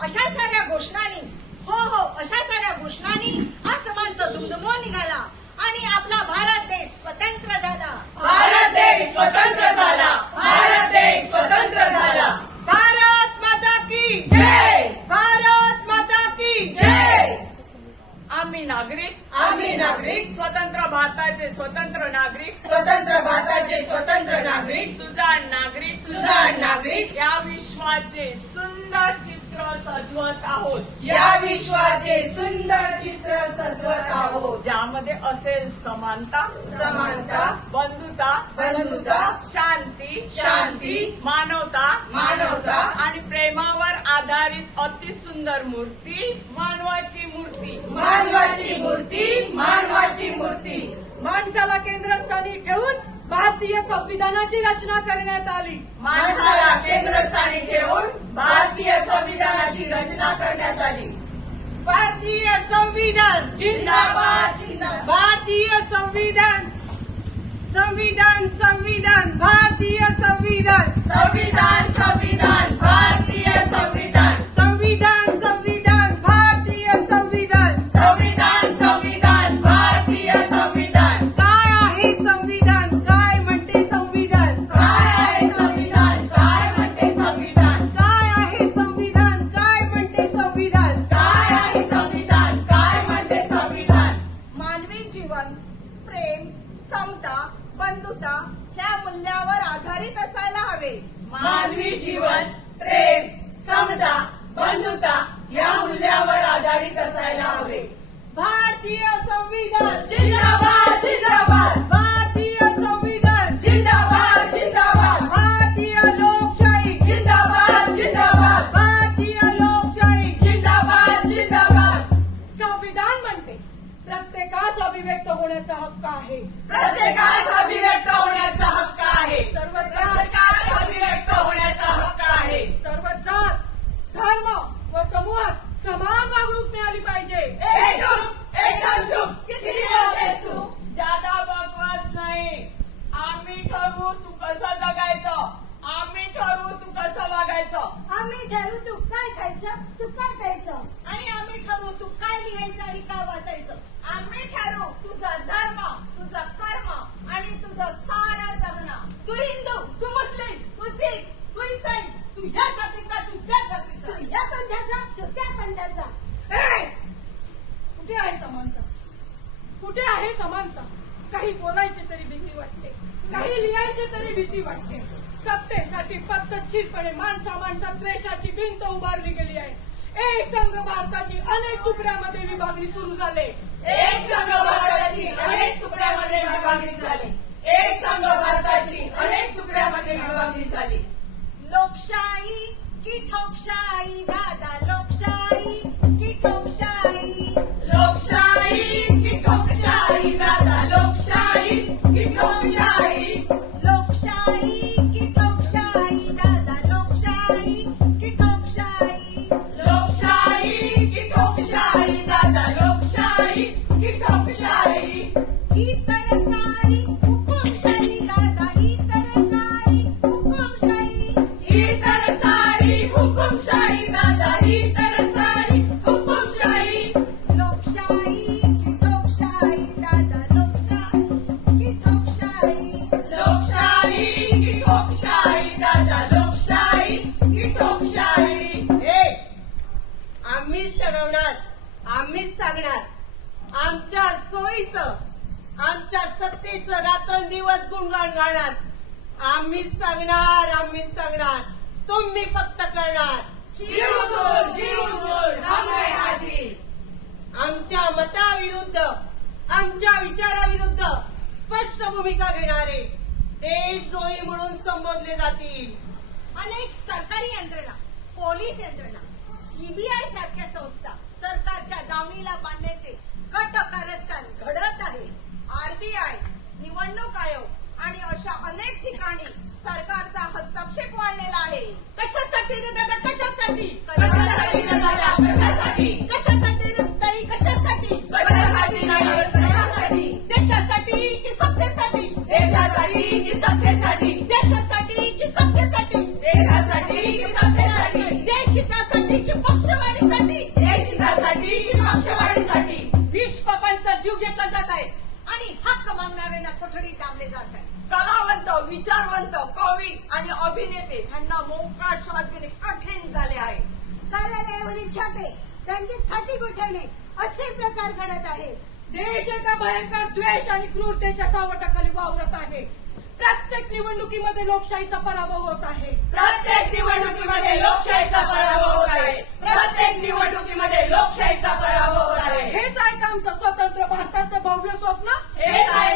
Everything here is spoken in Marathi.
अशा साऱ्या घोषणांनी हो हो अशा साऱ्या घोषणांनी हा समांत दुमदुमो निघाला आणि आपला भारत देश स्वतंत्र झाला. भारत देश स्वतंत्र झाला. आम्ही नागरिक आम्ही नागरिक. स्वतंत्र भारताचे स्वतंत्र नागरिक. स्वतंत्र भारताचे स्वतंत्र नागरिक. सुजाण नागरिक. सुजाण नागरिक. या विश्वाचे सुंदर चित्र सजवत आहोत. या विश्वाचे सुंदर चित्र सजवत आहोत. ज्यामध्ये असेल समानता समानता बंधुता बंधुता शांती शांती मानवता मानवता आणि प्रेमावर आधारित अतिसुंदर मूर्ती मानवाची मूर्ती. मानवाची मूर्ती मानवाची मूर्ती. माणसाला केंद्रस्थानी ठेवून भारतीय संविधानाची रचना करण्यात आली. माणसाला केंद्रस्थानी ठेवून भारतीय संविधानाची रचना करण्यात आली. भारतीय संविधान जिंदाबाद. जिंदाबाद. भारतीय संविधान. संविधान संविधान. भारतीय संविधान. संविधान संविधान. भारतीय मानवी जीवन प्रेम समता बंधुता या मूल्यावर आधारित असायला हवे. भारतीय संविधान जिंदाबाद जिंदाबाद. भारतीय संविधान जिंदाबाद जिंदाबाद. भारतीय लोकशाही जिंदाबाद जिंदाबाद. भारतीय लोकशाही जिंदाबाद जिंदाबाद. संविधान म्हणते प्रत्येकास अभिव्यक्त होण्याचा हक्क आहे. प्रत्येकास अभिव्यक्त होण्याचा ठरवू तू कसं जगायचं? आम्ही ठरवू तू कसं वागायचं? आम्ही ठरवू तू काय खायचं? तू काय प्यायचं? आणि आम्ही ठरवू तू काय लिहायचं आणि काय वाचायचं? आम्ही ठरवू तुझा धर्म तुझं कर्म आणि तुझं सारं जगणं. तू हिंदू तू मुस्लिम तू सिख तू इसाई तू ह्या जातीचा तू त्या तू जातीचा या पंथाचा तू त्या पंथाचा! कुठे आहे समानता कुठे आहे समानता काही बोलायचे तरी भीती वाटते. काही लिहायचे तरी भीती वाटते. सत्तेसाठी पद्धतशीरपणे माणसा माणसात द्वेषाची भिंत उभारली गेली आहे. एक संघ भारताची अनेक तुकड्यामध्ये विभागणी सुरू झाले. एक संघ भारताची अनेक तुकड्यामध्ये विभागणी झाली. एक संघ भारताची अनेक तुकड्यामध्ये विभागणी झाली. लोकशाही की ठोकशाही दादा आम्हीच सांगणार. आमच्या सोयीचं आमच्या सत्तेचं रात्रंदिवस गुणगान गाणार आम्हीच सांगणार आम्हीच सांगणार. तुम्ही फक्त करणार. आमच्या मताविरुद्ध आमच्या विचाराविरुद्ध स्पष्ट भूमिका घेणारे देशद्रोही म्हणून संबोधले जातील. अनेक सरकारी यंत्रणा पोलीस यंत्रणा सीबीआय सारख्या संस्था सरकारच्या दावणीला बांधण्याचे कट कारस्थान घडत आहे. आरबीआय निवडणूक आयोग आणि अशा अनेक ठिकाणी सरकारचा हस्तक्षेप वाढलेला आहे. कशासाठी रे विचारवंत कवी आणि अभिनेते यांना मोका श्वास घेणे कठीण झाले आहे. कार्यालयावरील छापे बँकेत खाती गोठवणे असे प्रकार घडत आहेत. देश एका भयंकर द्वेष आणि क्रूरतेच्या सावटाखाली वावरत आहे. प्रत्येक निवडणुकीमध्ये लोकशाहीचा पराभव होत आहे. प्रत्येक निवडणुकीमध्ये लोकशाहीचा पराभव होत आहे. प्रत्येक निवडणुकीमध्ये लोकशाहीचा पराभव होत आहे. हेच आहे का आमचं स्वतंत्र भारताचं भव्य स्वप्न. हेच आहे